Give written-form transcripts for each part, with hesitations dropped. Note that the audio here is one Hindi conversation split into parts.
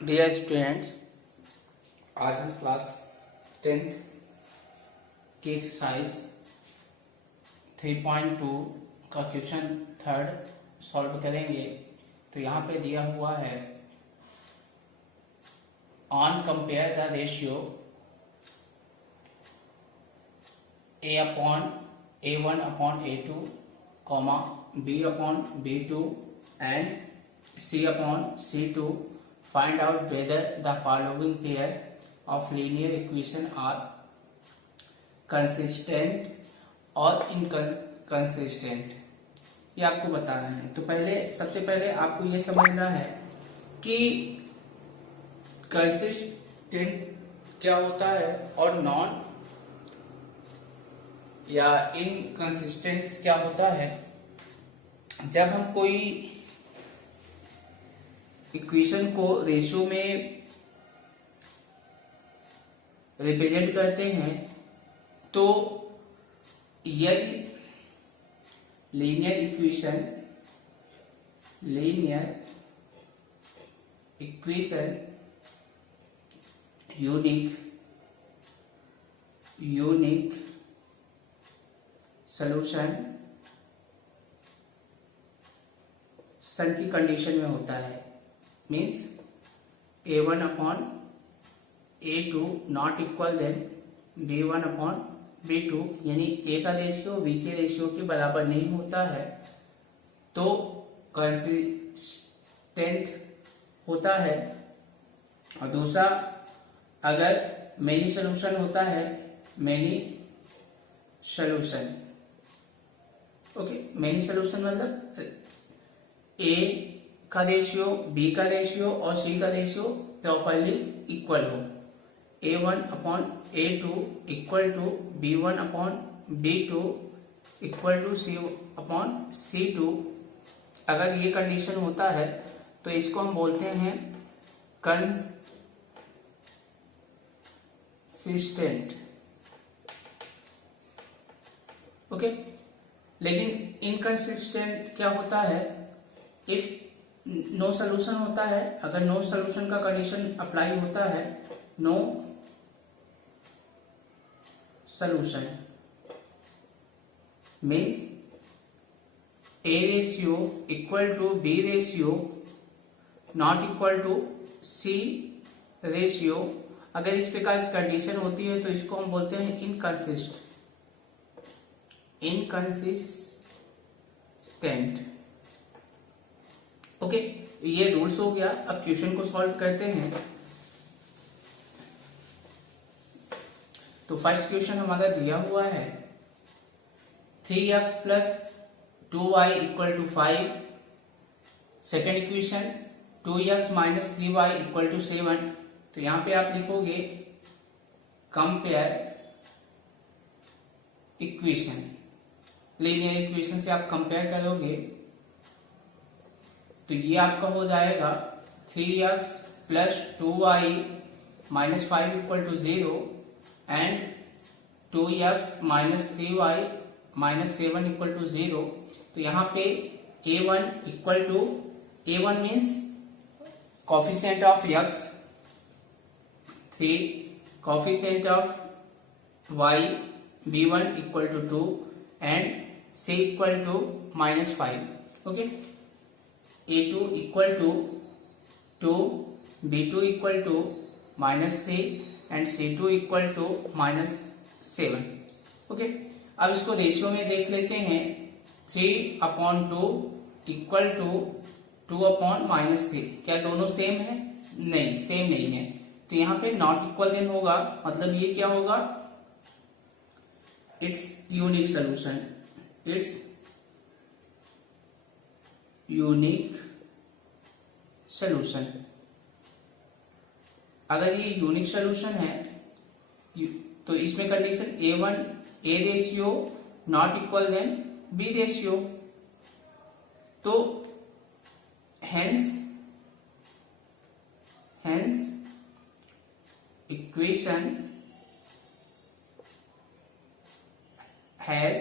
डियर स्टूडेंट्स, आज हम क्लास 10th की एक्सरसाइज 3.2 का क्वेश्चन थर्ड सॉल्व करेंगे। तो यहाँ पे दिया हुआ है on compare the ratio a/a1/a2, b/b2 and c/c2. Find out whether the following pair of linear equation are consistent or inconsistent. ये आपको बताना है। तो सबसे पहले आपको ये समझना है कि कंसिस्टेंट क्या होता है और नॉन या इनकंसिस्टेंट क्या होता है। जब हम कोई इक्वेशन को रेशियो में रिप्रेजेंट करते हैं तो यदि लीनियर इक्वेशन यूनिक सॉल्यूशन की कंडीशन में होता है, means a1/a2 not equal then b1/b2, यानी a का रेशियो b के रेशियो के बराबर नहीं होता है तो कंसिस्टेंट होता है। और दूसरा, अगर मेनी सॉल्यूशन होता है, मेनी सॉल्यूशन मतलब a का रेशियो, b का रेशियो और c का रेशियो प्रॉपरली इक्वल हो। a1/a2 equal to b1/b2 equal to c/c2। अगर ये कंडीशन होता है तो इसको हम बोलते हैं कंसिस्टेंट। ओके, लेकिन इनकंसिस्टेंट क्या होता है? इफ नो सॉल्यूशन होता है, अगर नो सॉल्यूशन का कंडीशन अप्लाई होता है, no solution means a ratio equal to b ratio not equal to c ratio. अगर इस प्रकार की कंडीशन होती है तो इसको हम बोलते हैं इनकंसिस्टेंट। ओके, ये रूल्स हो गया। अब क्वेश्चन को सॉल्व करते हैं। तो फर्स्ट क्वेश्चन हमारा दिया हुआ है 3x plus 2y equal to 5। Second equation 2x minus 3y equal to 7। तो यहां पे आप लिखोगे कंपेयर इक्वेशन, लीनियर इक्वेशन से आप कंपेयर करोगे तो ये आपका हो जाएगा 3x plus 2y minus 5 equal to 0 and 2x minus 3y minus 7 equal to 0। तो यहाँ पे a1 equal to a1 means coefficient of x, 3 coefficient of y, b1 equal to 2 and c equal to minus 5। Okay, a2 equal to 2, b2 equal to minus 3 and c2 equal to minus 7। Okay, अब इसको रेशियो में देख लेते हैं। 3/2 इक्वल टू 2/-3। क्या दोनों सेम है? नहीं, सेम नहीं है। तो यहाँ पे नॉट इक्वल देन होगा, मतलब ये क्या होगा? It's unique solution. अगर ये यूनिक सॉल्यूशन है तो इसमें condition a ratio not equal then b ratio. तो hence equation has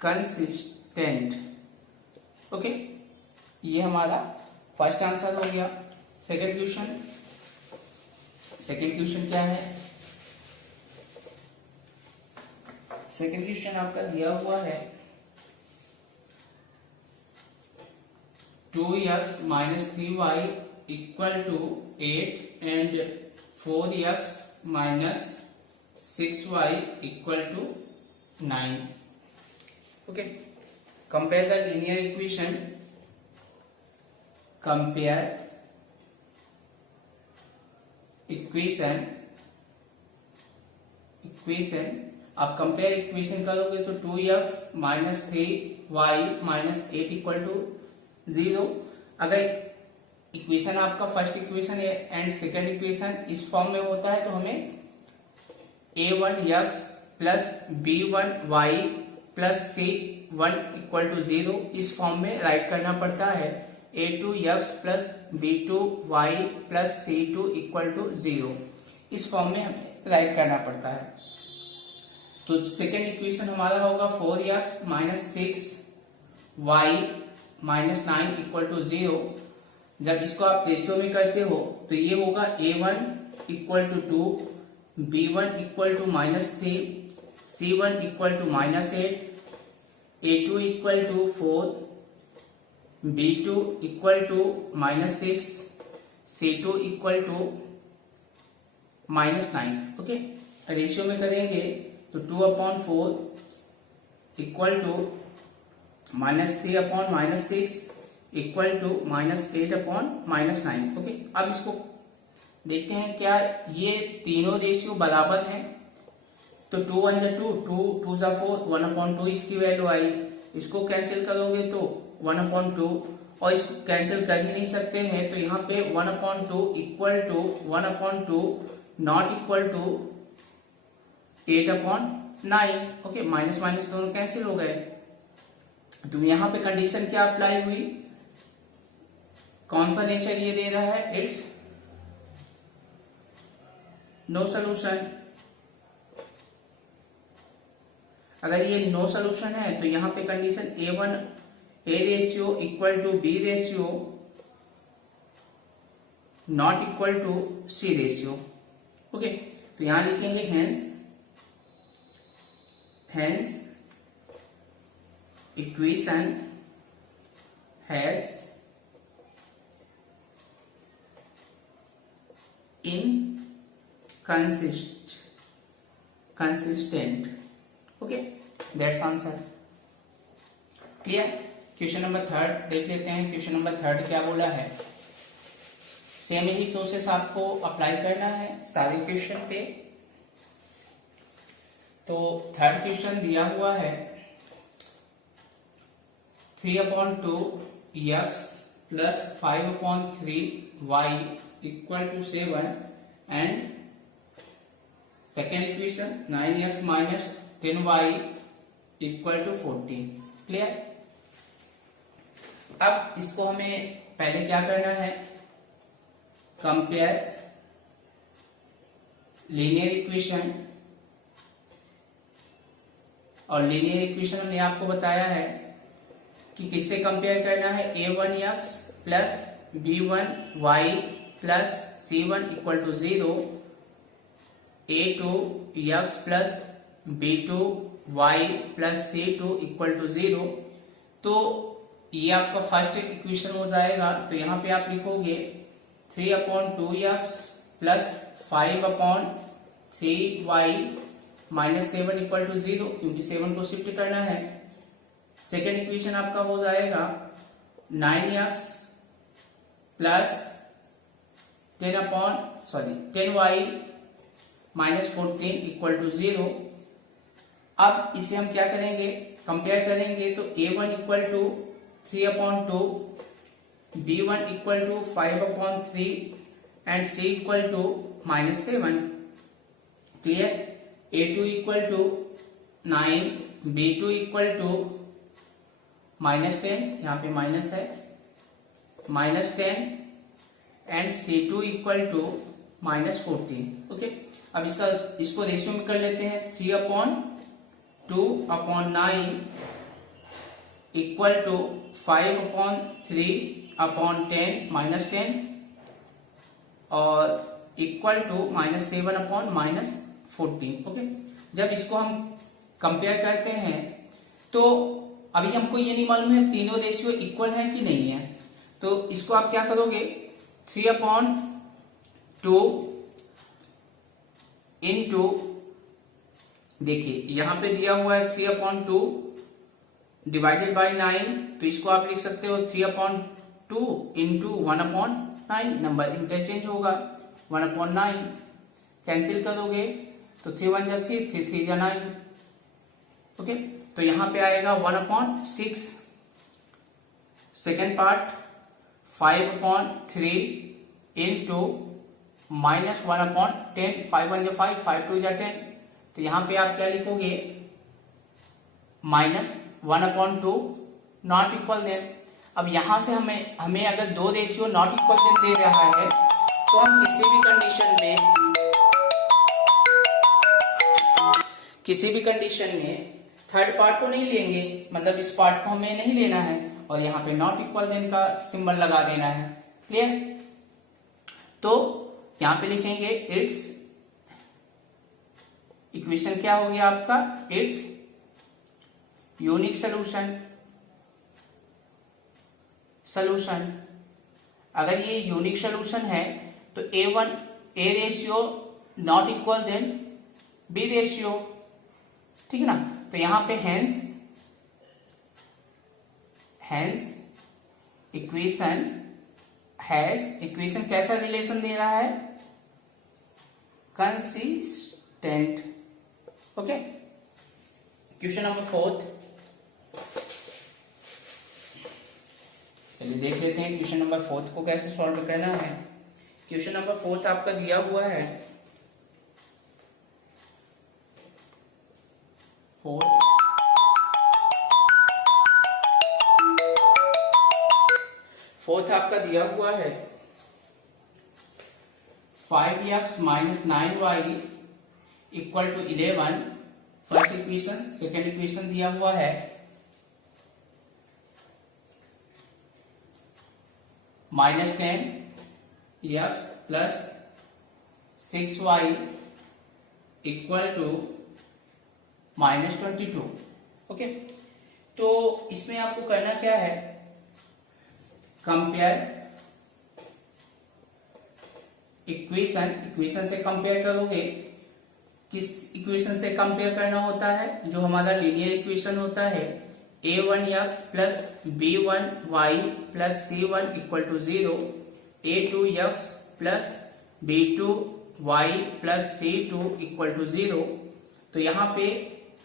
consistent. Okay, ये हमारा फर्स्ट आंसर हो गया। सेकंड क्वेश्चन क्या है? सेकंड क्वेश्चन आपका दिया हुआ है 2x minus 3y equal to 8 and 4x minus 6y equal to 9. Okay. Compare the linear equation. Compare equation. आप कंपेयर इक्वेशन करोगे तो 2x minus 3y minus 8 equal to 0। अगर इक्वेशन आपका first equation and second equation इस फॉर्म में होता है तो हमें a1x plus b1y plus c1 equal to 0 इस फॉर्म में राइट करना पड़ता है। a2x plus b2y plus c2 equal to 0 इस फॉर्म में हमें राइट करना पड़ता है। तो सेकेंड इक्वेशन हमारा होगा 4x minus 6y minus 9 equal to 0। जब इसको आप रेशियो में करते हो तो ये होगा a1 equal to 2, b1 equal to minus 3, c1 equal to minus 8, a2 equal to 4, b2 equal to minus 6, c2 equal to minus 9। Okay, ratio में करेंगे तो 2/4 equal to minus 3/-6 equal to minus 8/-9। Okay, अब इसको देखते हैं क्या ये तीनों रेशियो बराबर हैं। तो 2 1 2, 2 2 4, 1/2 इसकी वैल्यू आई। इसको कैंसिल करोगे तो 1/2 और इसको कैंसिल कर ही नहीं सकते हैं तो यहाँ पे 1/2 equal to 1/2 not equal to 8/9। Okay, minus minus दोनों कैंसिल हो गए। तो यहाँ पे कंडीशन क्या अप्लाई हुई? कौन सा नेचर ये दे रहा है? It's no solution. अगर ये नो सोल्यूशन है तो यहाँ पे condition a ratio equal to b ratio not equal to c ratio. Okay, तो यहां लिखेंगे hence equation has consistent। Okay, that's answer. Clear? Question number third देख लेते हैं। क्वेश्चन नंबर थर्ड क्या बोला है? सेम ही प्रोसेस आपको अप्लाई करना है सारे क्वेश्चन पे। तो थर्ड क्वेश्चन दिया हुआ है 3/2x plus 5/3y equal to 7 and second equation 9x minus 10y equal to 14। Clear? अब इसको हमें पहले क्या करना है? Compare linear equation. और लीनियर इक्वेशन हमने आपको बताया है कि किससे कंपेयर करना है? a1x plus b1y plus c1 equal to 0, a2x plus b2y plus c2 equal to 0। तो ये आपका फर्स्ट इक्वेशन हो जाएगा। तो यहाँ पे आप लिखोगे 3/2x plus 5/3y minus 7 equal to 0, क्योंकि 7 को शिफ्ट करना है। सेकेंड इक्वेशन आपका हो जाएगा 9x plus 10y minus 14 equal to 0। अब इसे हम क्या करेंगे? कंपेयर करेंगे तो a1 equal to 3/2, b1 equal to 5/3 and c equal to minus 7। Clear? a2 equal to 9, b2 equal to minus 10, यहाँ पे माइनस है, minus 10 and c2 equal to minus 14। Okay, अब इसको रेशियो में कर लेते हैं। 3/2/9 इक्वल टू 5/3 अपॉन 10 माइनस 10 और equal to minus 7 upon minus 14। Okay, जब इसको हम कंपेयर करते हैं तो अभी हमको ये नहीं मालूम है तीनों रेशियो इक्वल है कि नहीं है, तो इसको आप क्या करोगे 3 अपॉन 2 इंटू, देखिए यहां पे दिया हुआ है 3 अपॉन 2 डिवाइडेड बाई 9, तो इसको आप लिख सकते हो 3 upon 2 into 1 upon 9, number interchange होगा 1 अपॉन 9, कैंसिल करोगे तो 3 1 जा 3, 3 3 जा 9। ओके, तो यहां पे आएगा 1 upon 6। Second part 5 upon 3 into minus 1 upon 10, 5 1 जा 5, 5 2 जा 10, तो यहां पे आप क्या लिखोगे minus 1 upon 2 not equal than. अब यहां से हमें अगर दो रेशियो नॉट इक्वल देन दे रहा है तो हम किसी भी कंडीशन में थर्ड पार्ट को नहीं लेंगे, मतलब इस पार्ट को हमें नहीं लेना है और यहाँ पे नॉट इक्वल देन का सिंबल लगा देना है। क्लियर? तो यहाँ पे लिखेंगे इट्स, इक्वेशन क्या हो गया आपका, इट्स यूनिक सॉल्यूशन। अगर ये यूनिक सॉल्यूशन है तो a ratio not equal than b ratio, ठीक है ना। तो यहां पे हेंस इक्वेशन कैसा रिलेशन दे रहा है, कंसिस्टेंट। ओके, क्वेश्चन नंबर 4, चलिए देख लेते हैं क्वेश्चन नंबर 4 को कैसे सॉल्व करना है। क्वेश्चन नंबर 4 आपका दिया हुआ है फोर्थ आपका दिया हुआ है 5x minus 9y equal to 11, first equation. Second equation दिया हुआ है minus 10x plus 6y equal to minus 22। Okay, तो इसमें आपको करना क्या है, कंपेयर इक्वेशन से कंपेयर करोगे। किस इक्वेशन से कंपेयर करना होता है, जो हमारा लीनियर इक्वेशन होता है, a1x plus b1y plus c1 equal to 0, a2x plus b2y plus c2 equal to 0। तो यहाँ पे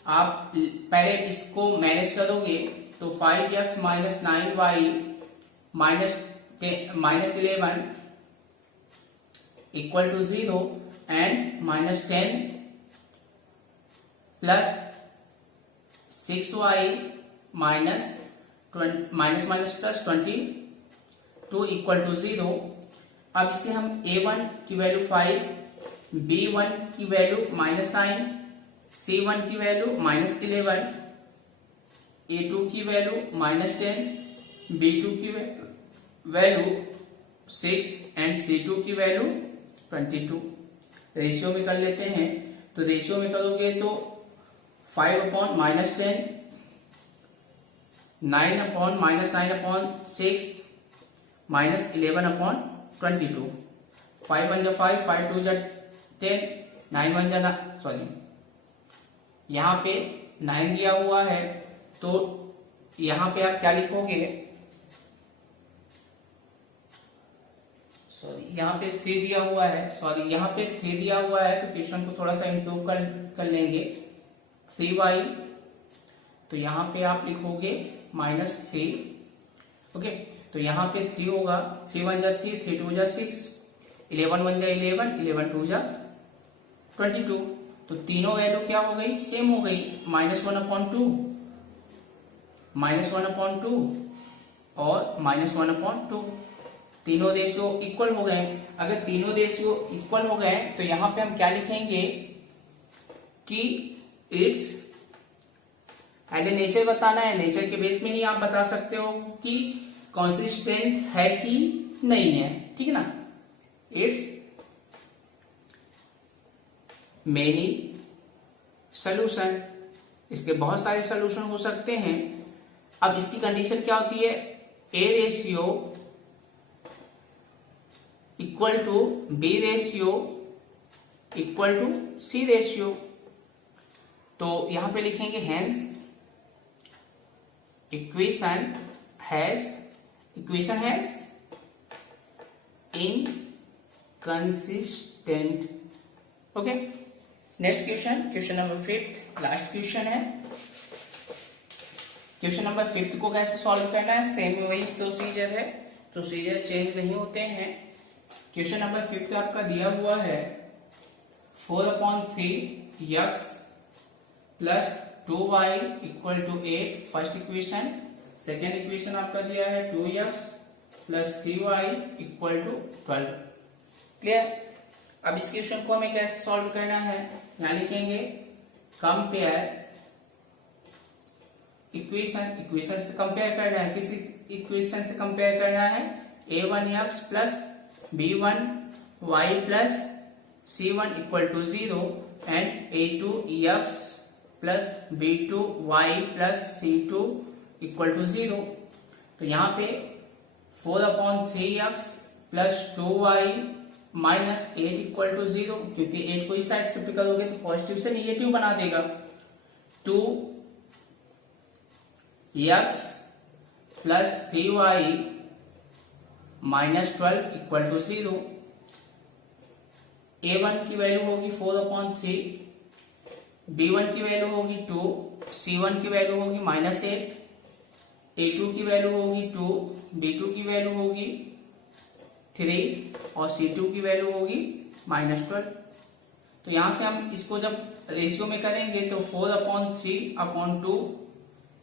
आप पहले इसको मैनेज करोगे तो 5x minus 9y minus 11 equal to 0 and minus 10 plus 6y minus plus 22 equal to 0। अब इसे हम a1 की वैल्यू 5, b1 की वैल्यू माइनस 9, c1 की वैल्यू माइनस 11, a2 की वैल्यू माइनस 10, b2 की वैल्यू 6 एंड c2 की वैल्यू 22। रेशियो में कर लेते हैं, तो रेशियो में करोगे तो 5 upon minus 10, 9 upon minus 9 upon 6 minus 11 upon 22। 5 1 जा 5, 5 2 जा 10, 9 1 जा सॉरी यहाँ पे 9 दिया हुआ है, तो यहाँ पे आप क्या लिखोगे, यहाँ पे 3 दिया हुआ है, यहाँ पे 3 दिया हुआ है, तो क्वेश्चन को थोड़ा सा इम्प्रूव कर लेंगे। 3y, तो यहाँ पे आप लिखोगे माइनस 3। ओके, तो यहाँ पे 3 होगा, 3 1 जा 3, 3 2 जा 6, 11 1 जा 11, 11 2 जा 22। तो तीनों वैल्यू क्या हो गई, सेम हो गई, माइनस 1 अपॉन 2 और माइनस 1 अपॉन 2। तीनों रेशियो इक्वल हो गए। अगर तीनों रेशियो इक्वल हो गए तो यहाँ पे हम क्या लिखेंगे कि इट्स, पहले नेचर बताना है, नेचर के बेस में ही आप बता सकते हो कि कंसिस्टेंट है कि नहीं है, ठीक है ना। इट्स मेनी सॉल्यूशन, इसके बहुत सारे सॉल्यूशन हो सकते हैं। अब इसकी कंडीशन क्या होती है, a ratio equal to b ratio equal to c ratio. तो यहां पे लिखेंगे hence equation has inconsistent. Okay, next question number 5, last question है। क्वेश्चन नंबर 5 को कैसे सॉल्व करना है, सेम वही प्रोसीजर है, प्रोसीजर चेंज नहीं होते हैं। क्वेश्चन नंबर 5 आपका दिया हुआ है 4/3 x plus 2y equal to 8, first equation. Second equation आपका दिया है 2x plus 3y equal to 12। Clear. अब इस क्वेश्चन को हमें कैसे सॉल्व करना है, यहां लिखेंगे कंपेयर इक्वेशन से कंपेयर करना है। किस इक्वेशन से कंपेयर करना है, a1x plus b1y plus c1 equal to 0 and a2x plus b2y plus c2 equal to 0। तो यहाँ पे 4/3x plus 2y minus 8 equal to 0, क्योंकि 8 को इस साइड शिफ्ट करोगे तो पॉजिटिव से निगेटिव बना देगा। 2x plus 3y minus 12 equal to 0। a1 की वैल्यू होगी 4/3, b1 की वैल्यू होगी 2, c1 की वैल्यू होगी -8, a2 की वैल्यू होगी 2, b2 की वैल्यू होगी 3 और c2 की वैल्यू होगी -12। तो यहां से हम इसको जब रेशियो में करेंगे तो 4/3/2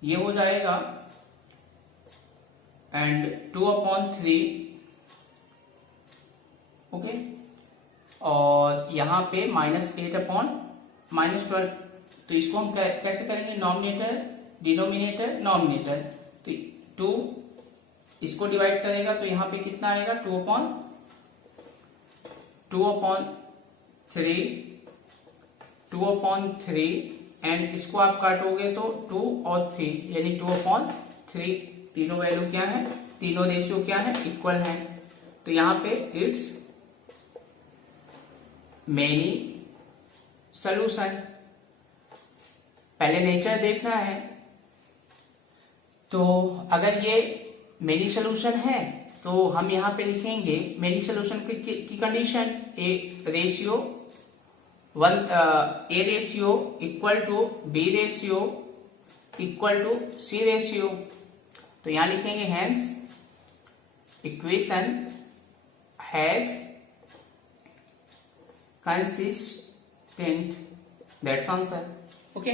ये हो जाएगा एंड 2/3, ओके, और यहाँ पे -8/12। तो इसको हम कैसे करेंगे, नॉमिनेटर डिनोमिनेटर नॉमिनेटर। तो 2 इसको डिवाइड करेगा तो यहाँ पे कितना आएगा, 2/3 एंड इसको आप काटोगे तो 2 और 3 यानी 2/3। तीनों वैल्यू क्या है, तीनों रेशियो क्या है, इक्वल है। तो यहाँ पे इट्स मेनी सॉल्यूशन। पहले नेचर देखना है, तो अगर ये मेनी सॉल्यूशन है तो हम यहाँ पे लिखेंगे मेनी सॉल्यूशन की condition a ratio equal to b ratio equal to c ratio. तो यहां लिखेंगे hence equation has consistent, that's answer. Okay.